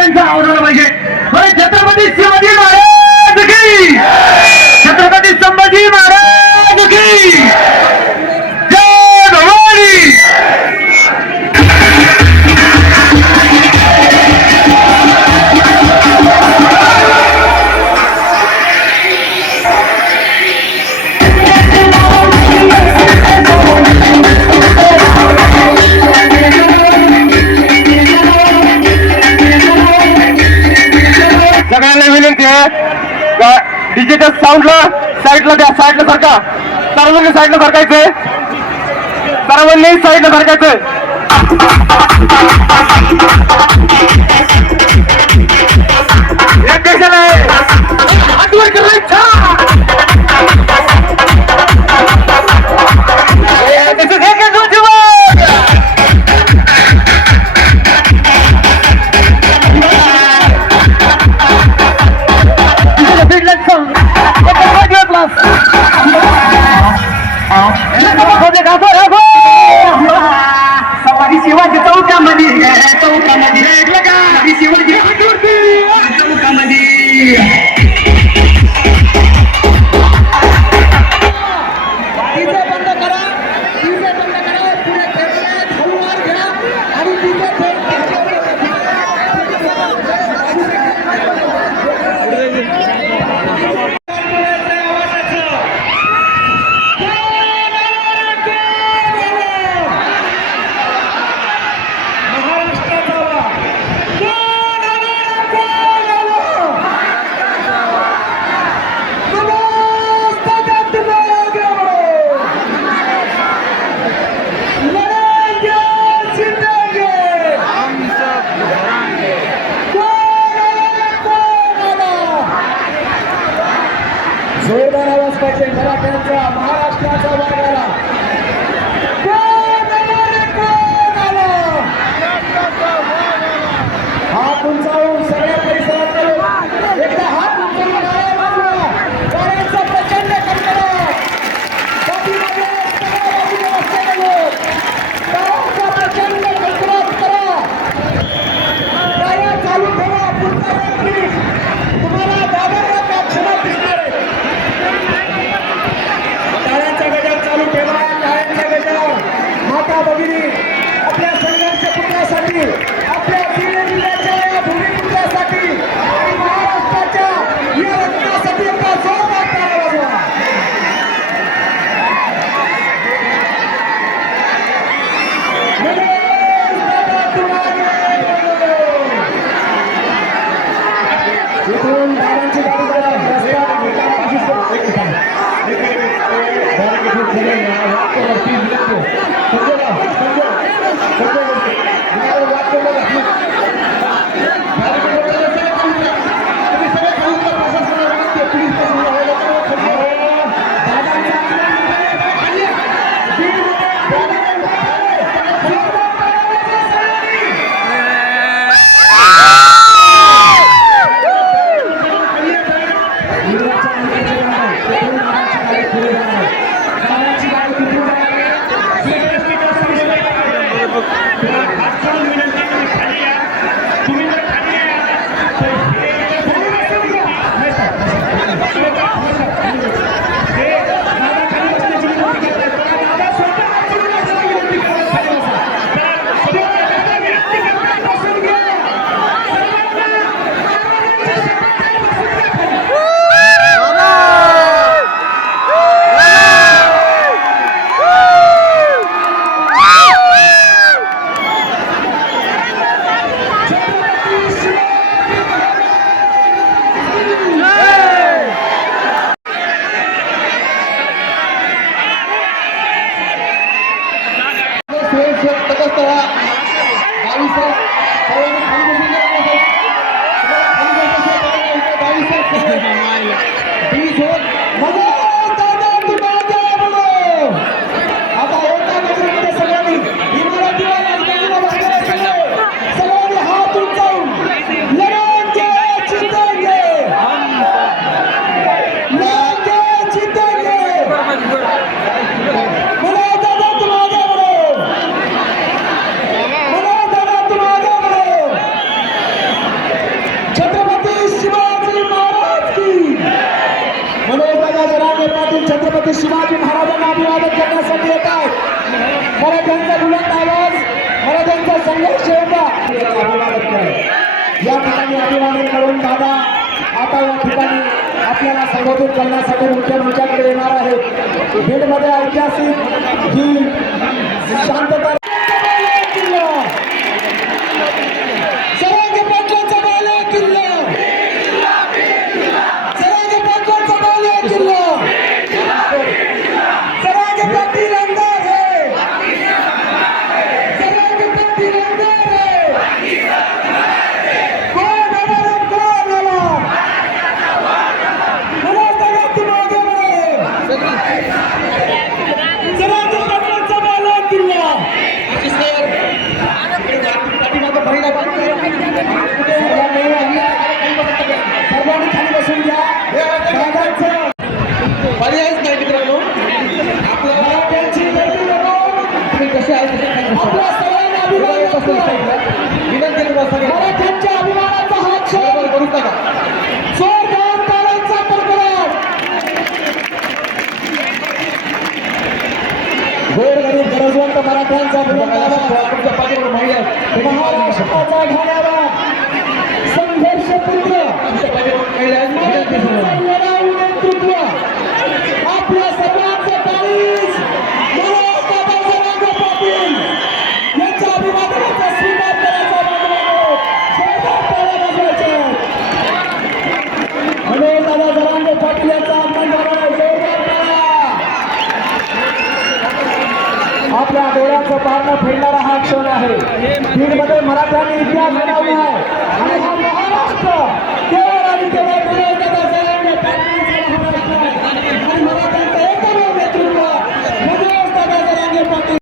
सगळ्यांचा आवाज आला पाहिजे. बरं, छत्रपती शिवाजी महाराज की, छत्रपती संभाजी महाराज की जय भवानी. सगळ्यांना विनंती आहे, डिजिटल साऊंडला साईडला द्या, साईडला सारखा, सर्वांनी साईडला सरकायचंय, सर्वांनी साईडला सरकायचंय. एक देशाला आहे आठवण करायचा. सवारी शिवाजी चौकामध्ये, चौकामध्ये शिवाजी चौकामध्ये. छत्रपती शिवाजी महाराजांना अभिवादन करण्यासाठी येत आहेत. मराठ्यांचा बुलंद आवाज, मराठ्यांचा संघर्ष होता. अभिवादन करा. या ठिकाणी अभिवादन करून दादा आता या ठिकाणी आपल्याला संबोधित करण्यासाठी मुख्यमंत्र्यांकडे येणार आहेत. बीडमध्ये ऐतिहासिक ही शांतता सरांगे पाटलांचा बाले किल्ला, सरांगे पाटलांचा बाले किल्ला, सरांगे पाटील अंगार है, सरांगे पाटील अंगार है, कोण आला कोण आला, मला सगळ्यात मागे बळे, सरांगे पाटलांचा बाले किल्ला. सर्वांनी खाली बसून घ्या. पर्यायच नाही मित्रांनो. मराठ्यांची गर्दी बघून तुम्ही कसे आहे आपल्या सर्वांना अभिमान असतो. विनंती मराठ्यांच्या अभिमानाचा हात सोड करू नका. जोरदार टाळ्यांचा कडकडाट. गोरगरीब गरजवंत मराठ्यांचा महाराष्ट्राचा घाण्याला संघर्ष पुत्र नेतृत्व आपल्या सर्वांचं काळीज पाटील यांच्या अभिवादनाचा स्वीकार करायचा. जोरदार टाळ्या वाजवायच्या. मनोज दादा जरांगे पाटील यांचा आगमन झाला. जोरदार टाळ्या. आपल्या डोळ्याचं पारणं फिरणारा हा क्षण आहे. बीडमध्ये मराठ्यांनी इतिहास बनवला.